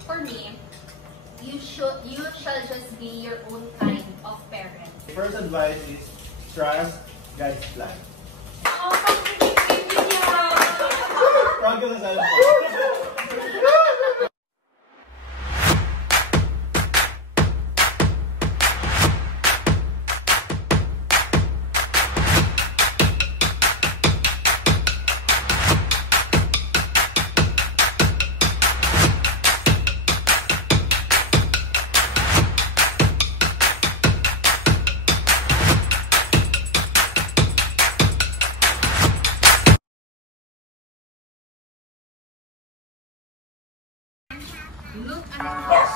for me, you shall just be your own kind of parent. First advice is trust God's plan. Oh, pag-ibig niya! Prangko na sana po. Look at this.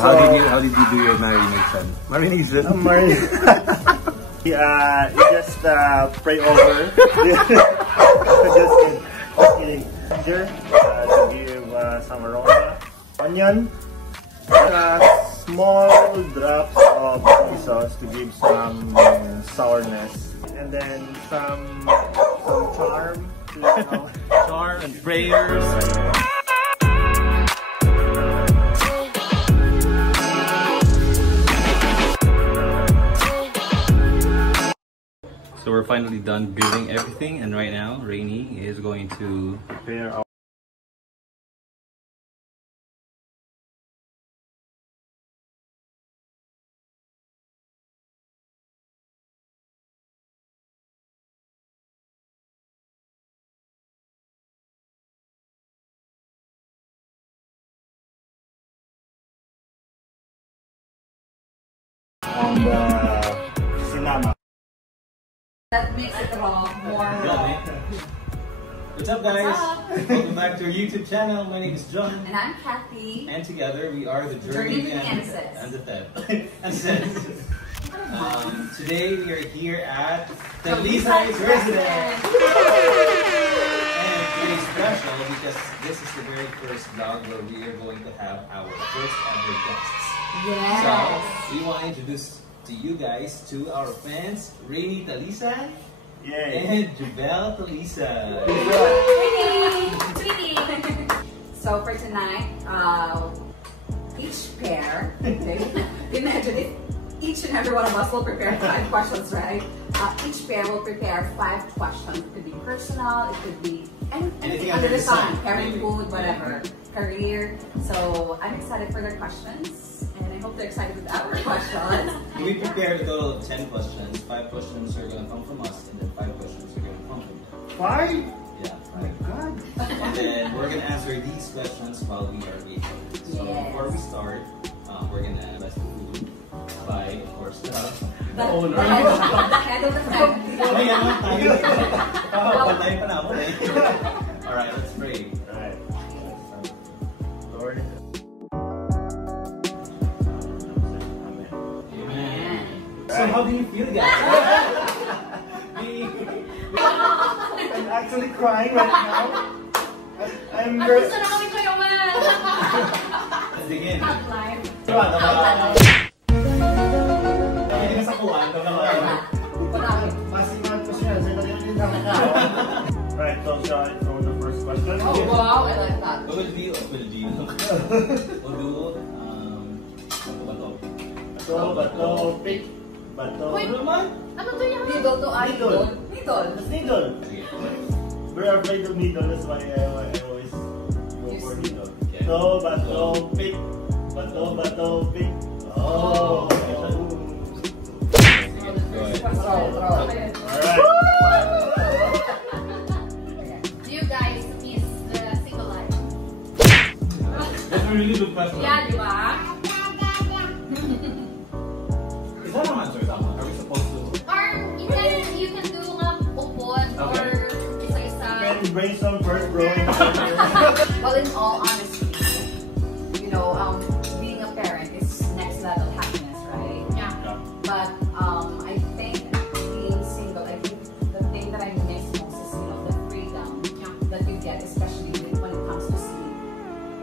How did you do your marination? Marination? You just pray over. just kidding. Ginger to give some aroma. Onion. Small drops of soy sauce to give some sourness. And then some charm. Charm and prayers. So we're finally done grilling everything, and right now Rainy is going to prepare our sinama. That makes it raw more raw. What's up, guys? Welcome back to our YouTube channel. My name is John. And I'm Kathy. And together we are the Journey and the Fed. Today we are here at Talisa's residence. And today's special because this is the very first vlog where we are going to have our first ever guests. Yes. So we want to introduce to you guys, to our fans, Rainy Talisa and Jubel Talisa. Sweetie! So for tonight, each pair, okay, imagine if each and every one of us will prepare 5 questions, right? Each pair will prepare 5 questions. It could be personal, it could be anything under the sun, parenthood, whatever, career. So I'm excited for their questions. And I hope they're excited with our questions. We prepared a total of 10 questions. 5 questions are going to come from us, and then 5 questions are going to come from them. 5? Yeah, 5. Oh my God. And then we're going to answer these questions while we are eating. So before we start, we're going to invest the food by, of course, the owner. The head of the family. Alright, let's pray. Alright. Lord. So how do you feel, guys? I'm actually crying right now. I'm very... Gusto na kami kayo, man! Let's begin. Not live. Hindi ka sa kuwan. Masiman ko siya. Alright, so shall I throw the first question? Oh, wow, I like that. We'll do, bato, pick. Bato. Wait, naman? ano to yan? Needle to eye. Needle. Needle. That's needle. We're afraid of needle, that's why I Bato, pick. Bato, pick. Oh. Alright. Do you guys miss the single life? That's a really good question. Yeah, di ba? Is that an answer, Tama? Are we supposed to? Or you can do upon or isa-isa. Can you brainstorm first, bro? Well, in all honesty, you know, being a parent is next level happiness, right? Yeah. But I think being single, I think the thing that I miss most is, you know, the freedom that you get, especially when it comes to sleep.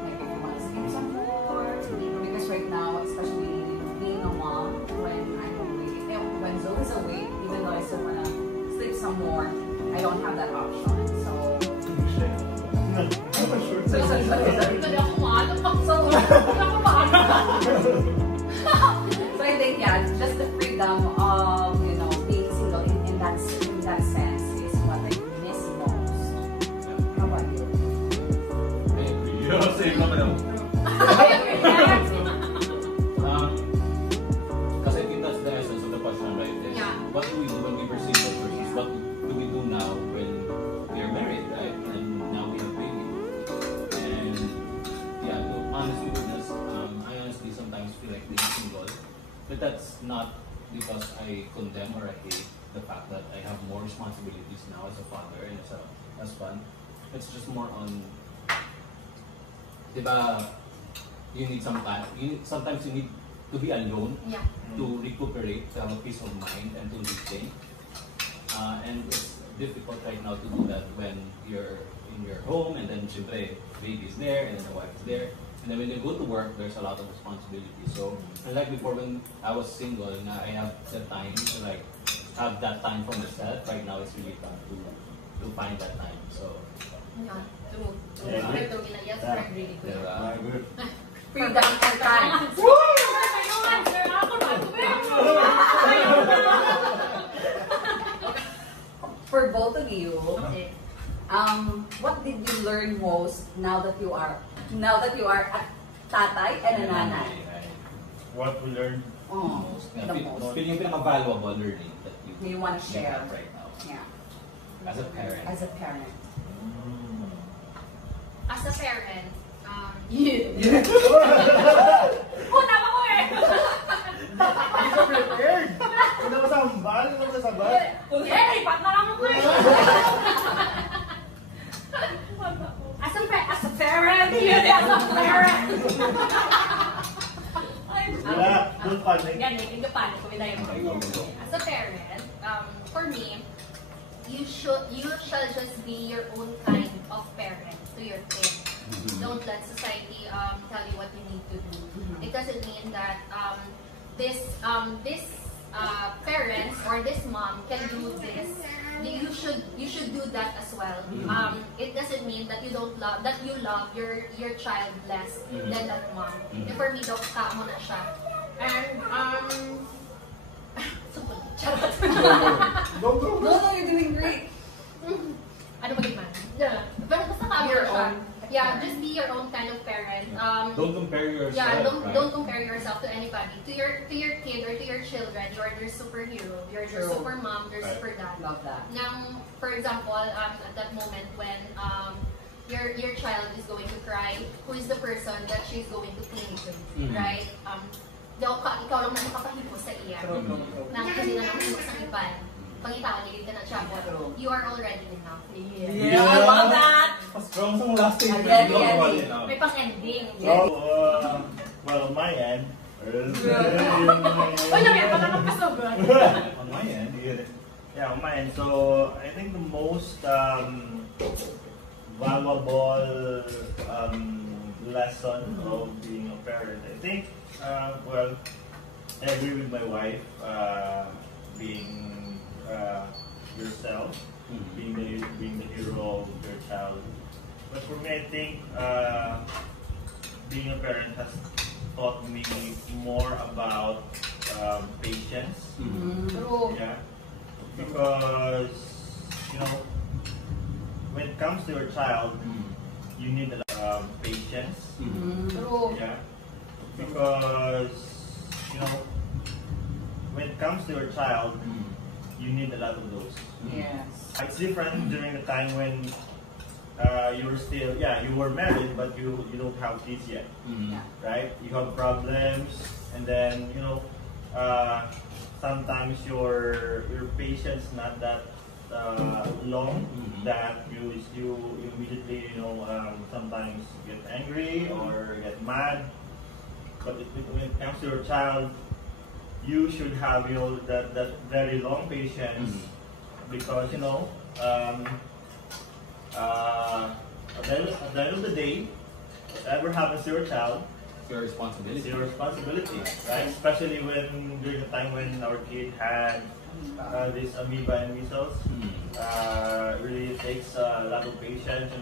Like if you want to sleep somewhere, because right now, especially being a mom, when I'm awake, when Zoe is awake, even though I still want to sleep some more, I don't have that option. So I think, yeah, just the freedom of, you know, being single in that sense is what I miss most. How about you? Same naman ako. Kasi I think that's the essence of the question, right? Is what do we do when we were single versus what do we do now when we are married, right? And now we have baby. And yeah, to honestly witness, I honestly sometimes feel like being single, but that's not because I condemn or I hate the fact that I have more responsibilities now as a father and as a husband. It's just more on, diba, you need some time. Sometimes you need to be alone to recuperate, to have a peace of mind and to rethink. And it's difficult right now to do that when you're in your home and then syempre, baby's there and then the wife's there. And then when you go to work, there's a lot of responsibility. So, unlike before when I was single, na I have the time to like have that time for myself. Right now, it's really tough to find that time. So, Yeah, true. Yeah. Yes, correct, really good. diba? Good. Freedom and time. For both of you, what did you learn most now that you are a tatay and a nanay? What we learned. Oh, the most. Yung pinaka-valuable learning that You want to share have right now Yeah, as a parent. as a parent. As a parent, Una ako eh! Hindi ka prepared. Hindi ka masambal. Hindi ka masambal. Yeah, ipat na lang ako eh! As a parent! As a parent! Wala. Don't panic. as a parent, for me, you shall just be your own kind of parent to your kid. Don't let society tell you what you need to do. It doesn't mean that this parents or this mom can do this. You should do that as well. It doesn't mean that you love your child less than that mom. And for me, daw mo na siya. And Go. No, you're doing great. ano ba man? Yeah. Pero basta tama Your siya. own Yeah, just be your own kind of parent. Don't compare yourself. Yeah, right? don't compare yourself to anybody. To your kid or to your children, you're their superhero. You're their True. super mom, their Right. super dad. Love that. Now, for example, at that moment when your child is going to cry, who is the person that she's going to cling to, right? Ikaw lang na makapahipo sa iya. Nang hindi na nakahimo sa iban. Pangitaw, ligid ka na siya. True. You are already enough. Yeah, I love that! Strong sa last thing. Again, May pang-ending. So, well, on my end, Uy, namin, pa naman pasugod. On my end, yeah, on my end. So, I think the most valuable lesson of being a parent, I think, well, I agree with my wife, being yourself, being the hero of your child. But for me, I think being a parent has taught me more about patience. True. Yeah, because you know, when it comes to your child, you need a lot of patience. to your child, you need a lot of those. Yes. It's different during the time when you were still, you were married, but you don't have kids yet, right? You have problems, and then sometimes your patience not that long that you immediately sometimes get angry or get mad. But when it comes to your child, you should have that very long patience because at the end of the day, whatever happens to your child, it's your responsibility. It's your responsibility, right? Especially during the time when our kid had this amoeba and measles. Really takes a lot of patience.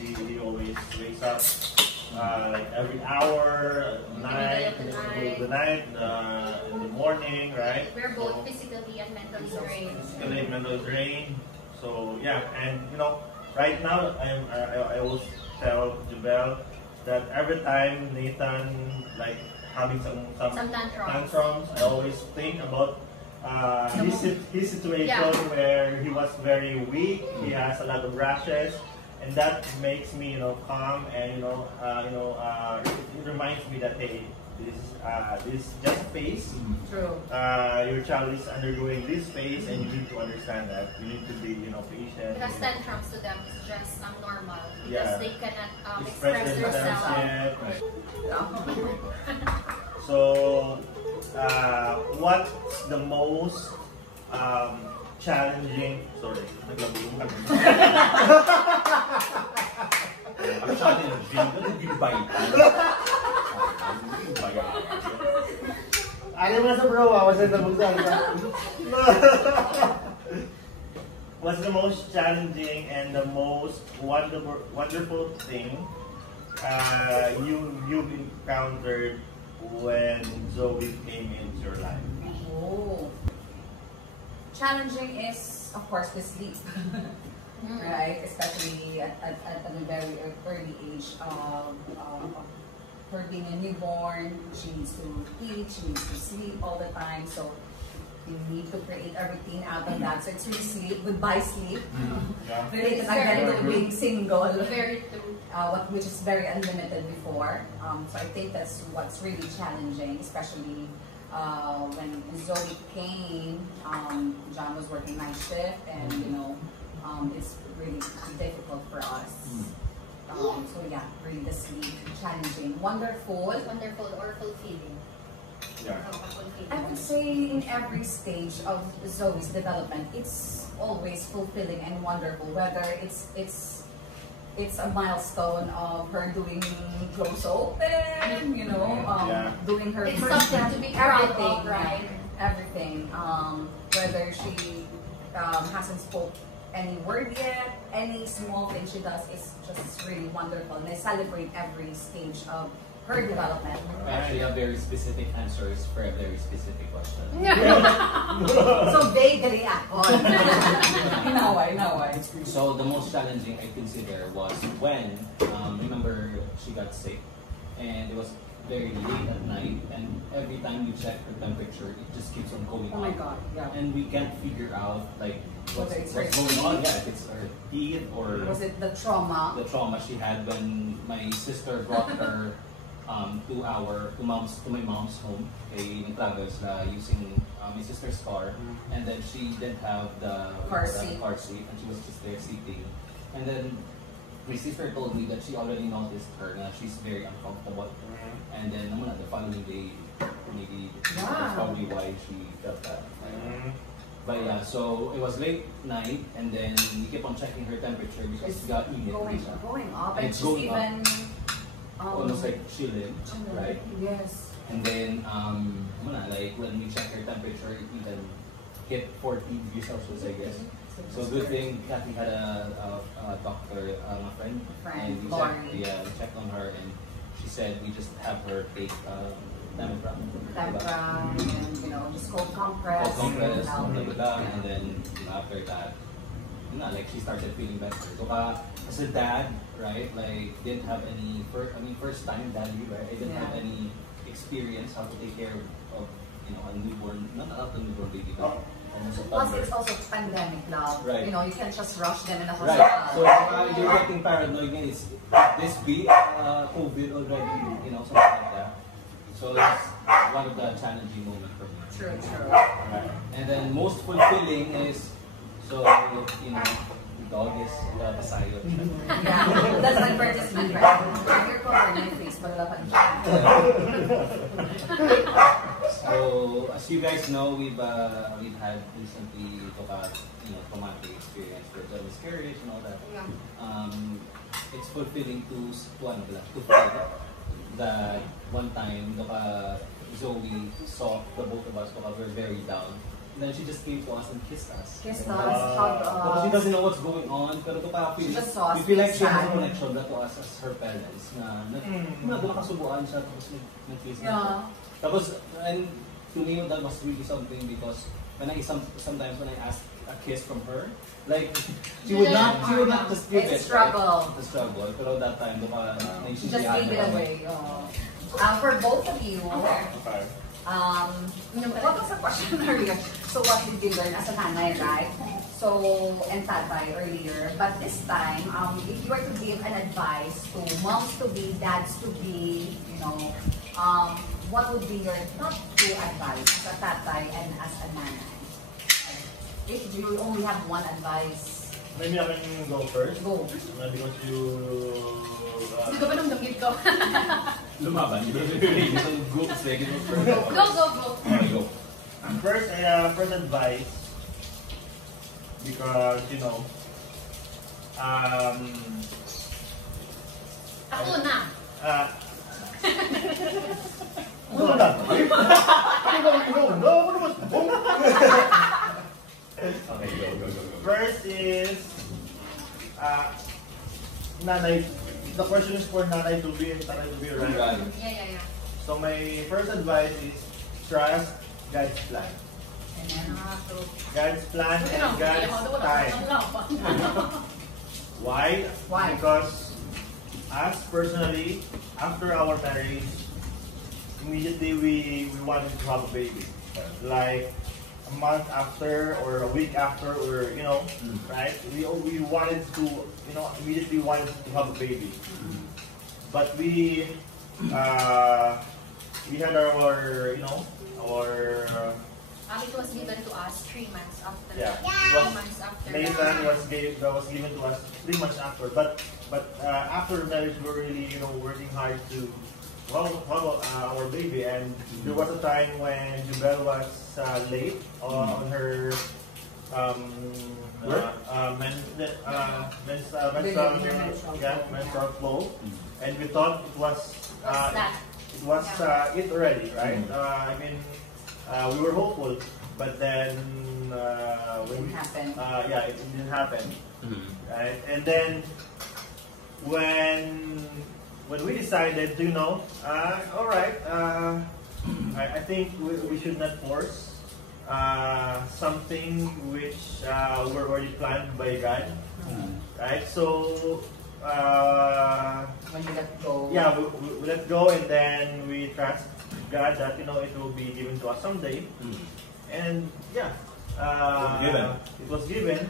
He always wakes up like every hour, night, in the night, in the morning, right? We're both physically and mentally drained. Physically and mentally drained. So yeah, and right now I always tell Jubel that every time Nathan like having some tantrums, I always think about his situation where he was very weak. He has a lot of rashes, and that makes me calm, and it reminds me that hey, this is just a phase. True. Your child is undergoing this phase, and you need to understand that. You need to be patient. Because tantrums to them is just normal because Yeah. they cannot Express express themselves themselves. yet. So, what's the most challenging? Sorry, naglabing mo. Ang challenging, nag-goodbye. Ayaw mo na sa bro, kasi nabugsan ka. What's the most challenging and the most wonderful thing you've encountered when Zoe came into your life? Oh. Challenging is, of course, the sleep. Right? Especially at a very early age of her being a newborn. She needs to eat, she needs to sleep all the time. So you need to create a routine out of that. So it's really sleep, goodbye sleep. Very being single. Very true. Which is very unlimited before. So I think that's what's really challenging, especially when Zoe came. John was working night shift, and it's really difficult for us. So yeah, really the sleep, challenging, wonderful Or fulfilling. Yeah. I would say in every stage of Zoe's development, it's always fulfilling and wonderful. Whether it's a milestone of her doing clothes open, doing her It's first something to be proud of, right? Everything. Whether she hasn't spoke any word yet, any small thing she does is just really wonderful. And I celebrate every stage of her development. I actually have very specific answers for a very specific question. So vaguely ako. Naway. So the most challenging I consider was when, remember she got sick, and it was very late at night, and every time you check her temperature, it just keeps on going up. Oh my God, yeah. And we can't figure out like what's it's going on. Yeah, if it's her teeth or Was it the trauma? the trauma she had when my sister brought her to my mom's home in Clagos using my sister's car, and then she didn't have the Car seat, and she was just there sitting, and then my sister told me that she already noticed her na she's very uncomfortable, and then the following day maybe that's probably why she felt that. But yeah, so it was late night, and then we kept on checking her temperature because she got going up, and it's she's going even almost like chilling, right? Yes. And then like when we check her temperature, it even hit 40 degrees Celsius, I guess. So good thing Kathy had a doctor, a friend, and we checked on her, and she said we just have her take Tempra, and just cold compress. And then after that, like she started feeling better. So as a dad, right, like didn't have any first time daddy, right? I didn't have any experience how to take care of a newborn, not a newborn baby, but almost a Plus, toddler. it's also pandemic now. Right. You know, you can't just rush them in the Right. hospital. So you're getting paranoid again. Is this be COVID already? You know, something like that. So it's one of the challenging moments for me. True. Right. And then most fulfilling is, so you know, the dog is the pasayo. Yeah, that's an advertisement, right? Here covered my face, but wala pa rin siya. So as you guys know, we've had recently traumatic experience with the miscarriage and all that. It's fulfilling to feel that one time Zoe saw the both of us were very down. And then she just came to us and kissed us. Kissed us, hugged us. She doesn't know what's going on, pero She just saw us. we feel like she has a sad. connection to us as her parents. Nakasubuan siya, tapos nag-kiss na siya. Tapos, and to me, that was really something because sometimes when I ask a kiss from her, like she would not just give it. It's a struggle. Right? It's a struggle. Pero that time, She just gave it away. For both of you, Okay. what was the question earlier? So what did you learn as a nanay, right? So, and tatay earlier. But this time, if you were to give an advice to moms to be, dads to be, you know, what would be your top 2 advice as a tatay and as a nanay? If you only have one advice. Maybe I can go first. Go. Because you... Hindi ko pa nung damgit ko. Lumaban. Yung group is like, Go. go. First advice, because Ako na. Okay, go. First is nanay. The question is for nanay to be and tatay to be, right? Yeah. So my first advice is trust God's plan. God's plan and God's time. Why? Why? Because us personally, after our marriage, immediately we wanted to have a baby. Like a month after or a week after, or right? We wanted to immediately wanted to have a baby. But we had our It was given to us 3 months after. Yeah. 3 months after. Nathan was given to us 3 months after. But after marriage, we were really working hard to about our baby, and there was a time when Jubel was late on her menstrual flow, and we thought it was it already, right? We were hopeful, but then when Didn't happen. it didn't happen. Right? And then when we decided to, all right, I think we should not force something which were already planned by God, right? So When you let go. yeah, we let go, and then we trust God that it will be given to us someday, and yeah, it was given,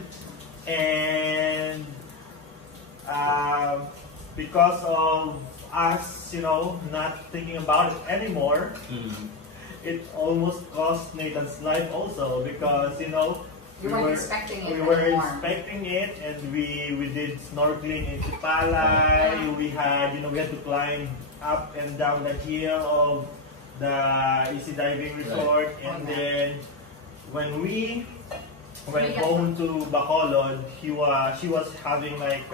and because of us, not thinking about it anymore, it almost cost Nathan's life also, because We weren't expecting it we were anymore. expecting it, and we did snorkeling in Sipalay. We had to climb up and down the hill of the easy diving resort, and then when we went home to Bacolod, she was having like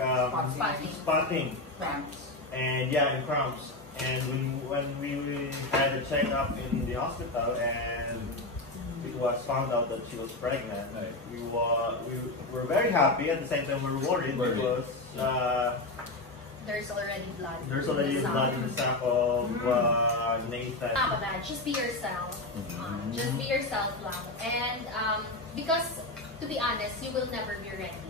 spotting Cramps. and cramps. And when we had a check up in the hospital, and it was found out that she was pregnant, Right. we were very happy. At the same time, we were worried because There's already blood. there's already blood in the sack of Nathan. Not bad. Just be yourself. Just be yourself lang. And because, to be honest, you will never be ready.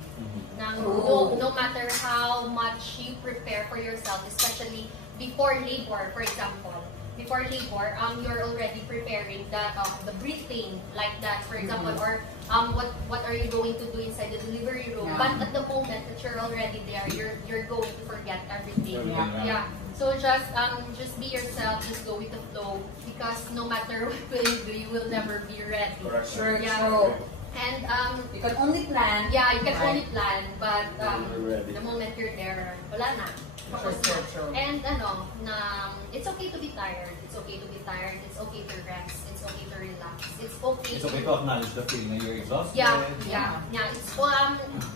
No matter how much you prepare for yourself, especially before labor, for example, before labor, you're already preparing the breathing like that, for example, or what are you going to do inside the delivery room? But at the moment that you're already there, you're going to forget everything. Yeah. So just be yourself, just go with the flow, because no matter what you do, you will never be ready. Sure. And you can only plan. Yeah, you can only plan, but the moment you're there, wala na. Sure. And it's okay to be tired. It's okay to be tired. It's okay to rest. It's okay to relax. It's okay to acknowledge the feeling that you're exhausted. Yeah. It's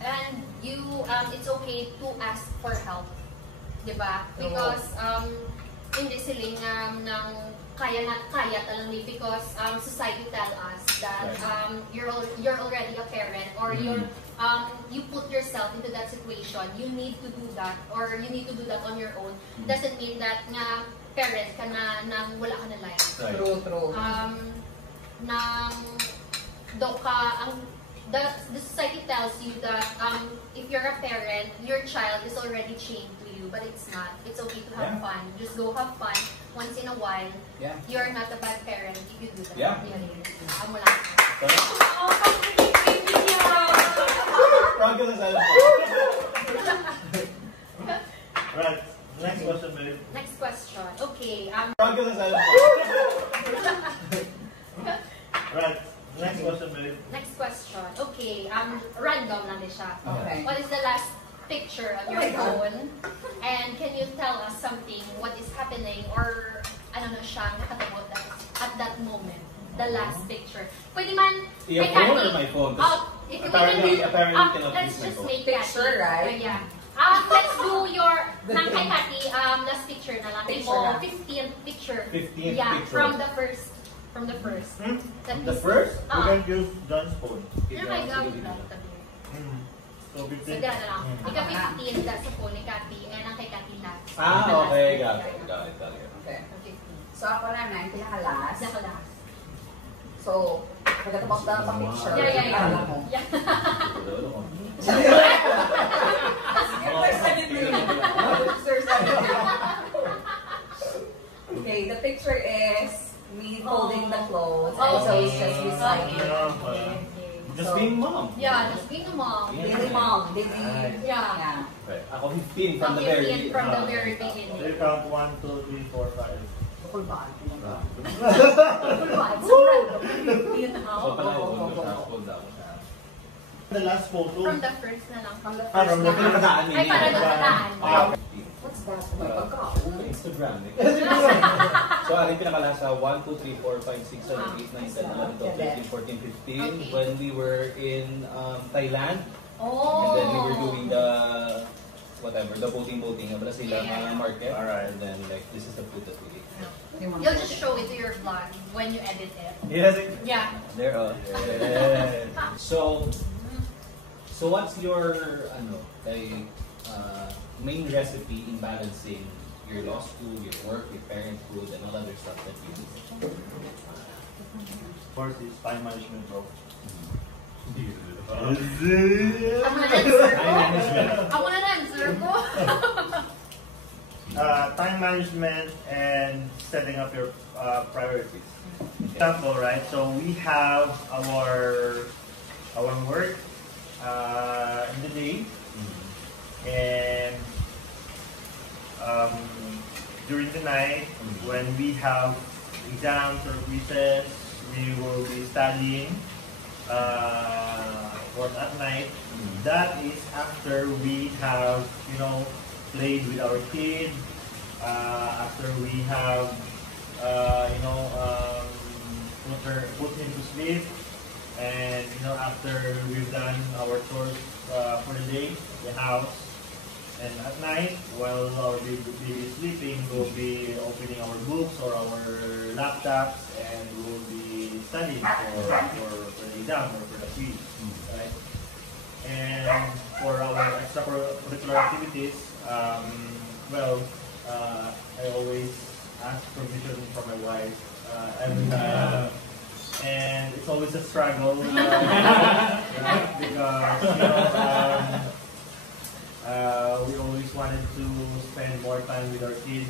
and it's okay to ask for help, diba? Because hindi siling ng kaya talaga, because society tell us that you're already a parent, or you put yourself into that situation. You need to do that, or you need to do that on your own. Doesn't mean that nga parent ka na nang wala ka na life. True. The society tells you that if you're a parent, your child is already chained to you, but it's not. It's okay to have fun. Just go have fun once in a while. You're not a bad parent if you do that. Amo lang. Right. Next question, Mary. Next question. Okay. Right. Next question, Mary. Next question. Okay. Random lang din siya. Okay. What is the last picture on your phone? And can you tell us something? What is happening, or ano na siya nakatabo at that moment? The last picture. Pwede man. Your phone or my phone? Apparently cannot let's use my just phone. make Picture, right? Yeah. Let's do your nang kay Cathy, last picture na lang. Picture Oh, na. 15th picture. 15th Yeah, picture. from the first. The first? You can use John's phone. Oh my God. So, So, dala na lang. Ika 15 sa phone ni Cathy, and ang kay Cathy last. Okay, got it. Okay. So ako na yung pinaka-last. Last. So, pagkatapos na sa picture, Yeah. Okay, the picture is me holding the clothes. So it's just beside me. Just being mom. Yeah, just being a mom. Daily mom. Yeah. Okay. Ako 15 from the very beginning. So you count 1, 2, 3, 4, 5. Full body. The last photo. From the first na lang. From the From the first Pagkataan Ay, para doon sa daan. What's that? Oh my pagkaon. Instagram. So, ang pinakalasa, 1, 2, 3, 4, 5, 6, 7, 8, 9, 10, 11, 12, 13, 14, 15. When we were in Thailand. And then we were doing the boating. Wala sila market. Alright. And then like, this is the food that we ate. You'll just show it to your vlog when you edit it. Yes. Yeah. There, So what's your main recipe in balancing your law school, your work, your parenthood, and all other stuff that you do? Of course, it's time management, bro. I want an answer ko. Time management and setting up your priorities. Example, right? So we have our work in the day, and during the night when we have exams or quizzes, we will be studying. At night, that is after we have, played with our kids, after we have, put him to sleep, and, after we've done our chores for the day, the house, and at night, while our baby is sleeping, we'll be opening our books or our laptops, and we'll be studying for the exam or for the quiz, right? And for our extracurricular activities, I always ask permission from my wife every time, and it's always a struggle, right? Because We always wanted to spend more time with our kid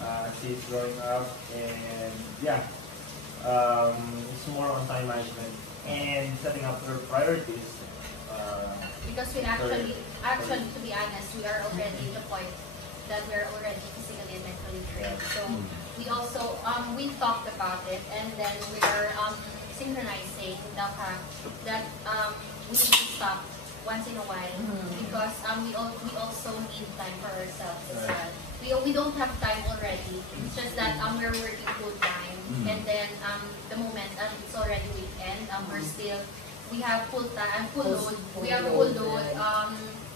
as he's growing up, and yeah, it's more on time management and setting up their priorities. Because we actually, to be honest, we are already at the point that we're already physically and mentally trained. So we also, we talked about it, and then we are synchronizing the fact that we need to stop once in a while because we also need time for ourselves as well. We don't have time already. It's just that we're working full time, and then the moment it's already weekend, we have full time, full load. We have full load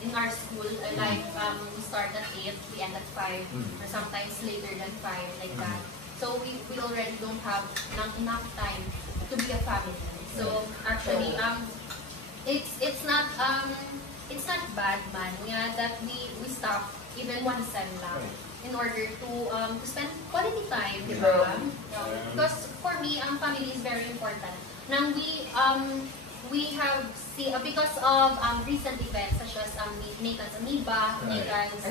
in our school. Like we start at 8, we end at 5, or sometimes later than 5, like that. So we already don't have enough time to be a family. So actually, it's not bad, man. Yeah, that we stop even one sem lang in order to spend quality time, diba? Because for me, family is very important. Now we have because of recent events such as Nathan's amoeba, Nathan's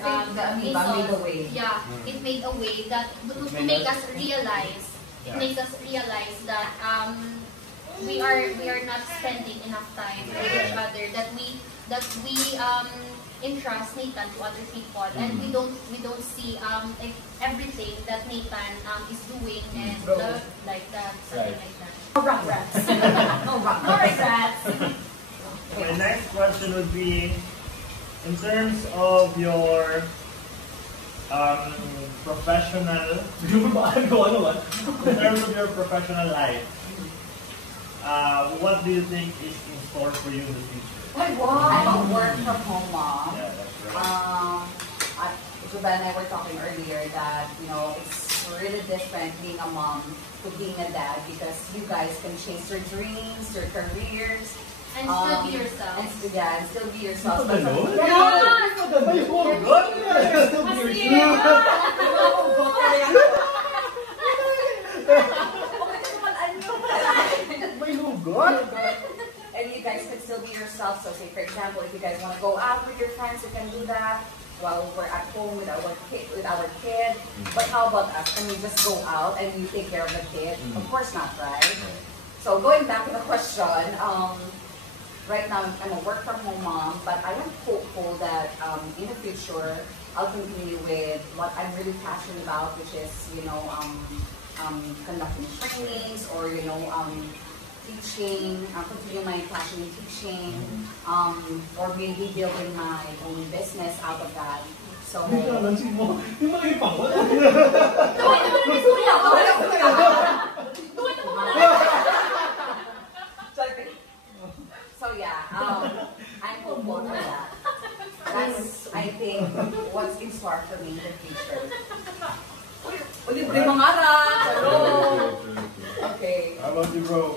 measles. Yeah, it made a way that to make us realize. It makes us realize that we are not spending enough time with each other. That we entrust Nathan to other people, and we don't see everything that Nathan is doing and like that, something like that. No regrets. No regrets. My next question would be, in terms of your professional, in terms of your professional life, what do you think is in store for you in the future? I'm a work from home mom. Yeah, that's right. Jubel and I were talking earlier that it's really different being a mom to being a dad because you guys can chase your dreams, your careers. And still be yourself. And still be yourself. And you guys can still be yourself. So say, for example, if you guys want to go out with your friends, you can do that while we're at home with our kid. But how about us? Can we just go out and you take care of the kid? Of course not, right? So going back to the question, right now I'm a work from home mom, but I am hopeful that in the future I'll continue with what I'm really passionate about, which is conducting trainings or teaching, continue my passion in teaching, or maybe building my own business out of that. So So yeah, I'm hopeful for that. That's, I think, what's in store for me in the future. Okay. How about you, bro?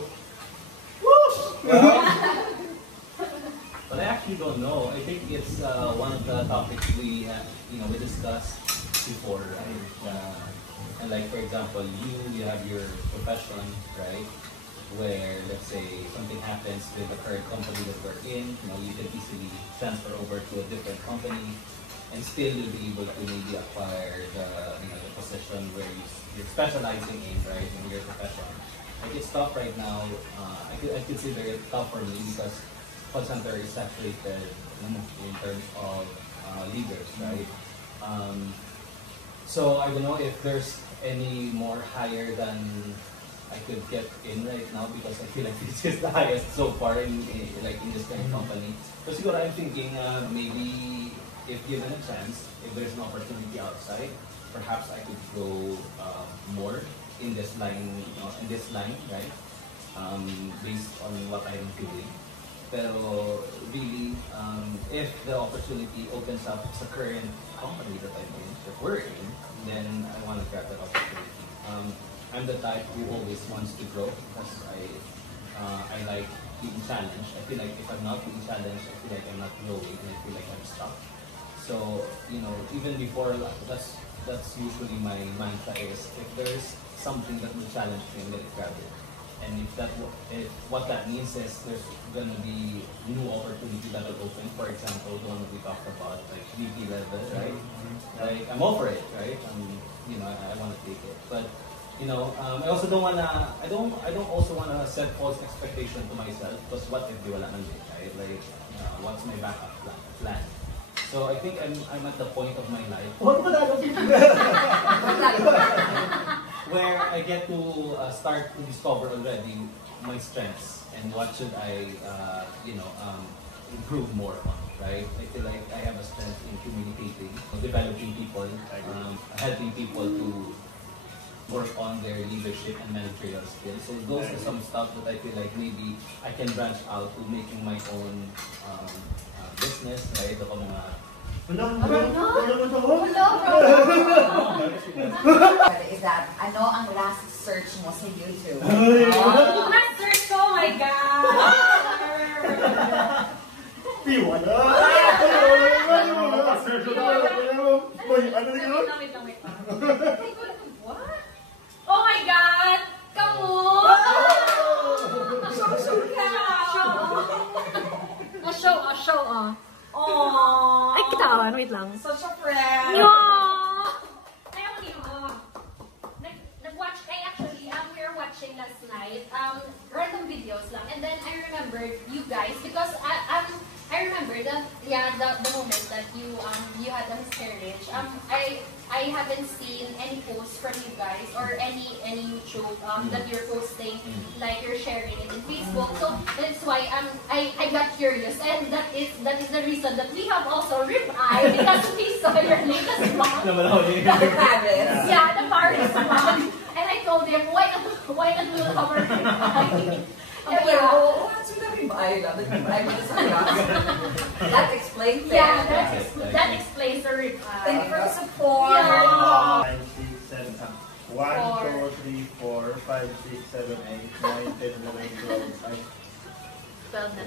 But I actually don't know. I think it's one of the topics we discussed before, right? And like for example, you have your profession, right? Where let's say something happens with the current company that we're in, you can easily transfer over to a different company, and still you'll be able to maybe acquire the position where you're specializing in, right, in your profession. Like it's tough right now. I consider it tough for me because call center is saturated in terms of leaders, right? So I don't know if there's any more higher than I could get in right now because I feel like this is the highest so far in this kind of company. Because what I'm thinking, maybe if given a chance, if there's an opportunity outside, perhaps I could go more in this line, right? Based on what I'm doing. Pero really, if the opportunity opens up sa current company that I'm in, that we're in, then I want to grab that opportunity. I'm the type who always wants to grow because I like being challenged. I feel like if I'm not being challenged, I feel like I'm not growing and I feel like I'm stuck. So, even before, that's usually my mantra is if there's something that will challenge me, I'm going to grab it. And if what that means is there's gonna be new opportunity that will open. For example, the one that we talked about, like VP level, right? Like I'm all for it, right? You know, I want to take it, but you know, I also don't wanna. I don't also wanna set false expectation to myself. Because what if di wala man, right? Like, what's my backup plan? So I think I'm at the point of my life where I get to start to discover already my strengths and what should I, improve more on, right? I feel like I have a strength in communicating, developing people, helping people to work on their leadership and managerial skills. So those are some stuff that I feel like maybe I can branch out to making my own business, right? Ito pa mga is that ano ang last search mo sa YouTube? Last search ko, oh my God! What? Oh my God! Kamu! Show. Ay, kitawan. Wait lang. Such a friend! No! Nag-watch, actually, we were watching last night, random videos lang, and then I remembered you guys, because I remember that, the moment that you had a miscarriage. I haven't seen any posts from you guys or any YouTube that you're posting, like you're sharing it in Facebook. So that's why I got curious, and that is the reason that we have also Rip Eye, because we saw your latest vlog. The Paris. Yeah, the Paris vlog. And I told him, why not do a cover Rip Eye? What's with the Rip Eye? That explains it. Yeah, that explains the Rip Eye. Thank you for the support. 5, 6, 7, 1, 2, 3, 4, 5, 6, 7, 8, 9, 10, 11, 12, 12 na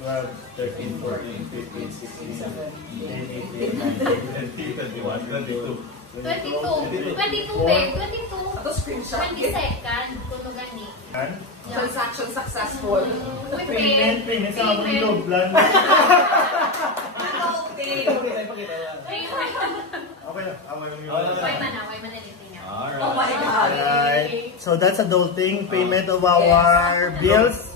12, 13, 14, 15, 16, 17, 18, 19, 20, 21, 22. 22, babe. 22. Ito screenshot. 22nd. Kuno gani. Transaction successful. Payment sa mga loob lang. Okay na. Why man anything else? Alright. Oh my God. Alright. So that's adulting payment of our bills.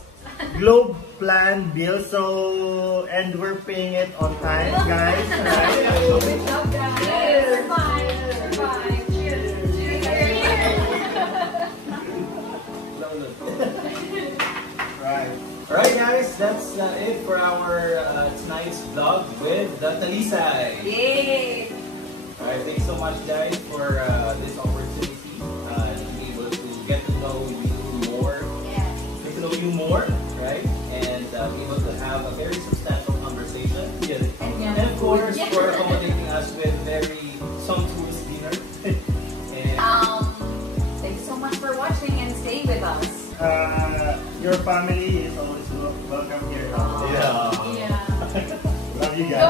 Globe plan bills. So, and we're paying it on time, guys. Right? Good job, guys. Survive. Cheers. Right. Alright guys, that's it for our tonight's vlog with the Talisay. Yay! Alright, thanks so much guys for this opportunity to be able to get to know you more. Get to know you more, right? And be able to have a very substantial conversation. And of course, for accommodating us with very sumptuous dinner. And thank you so much for watching and staying with us. Your family is always welcome here. yeah. Love you guys.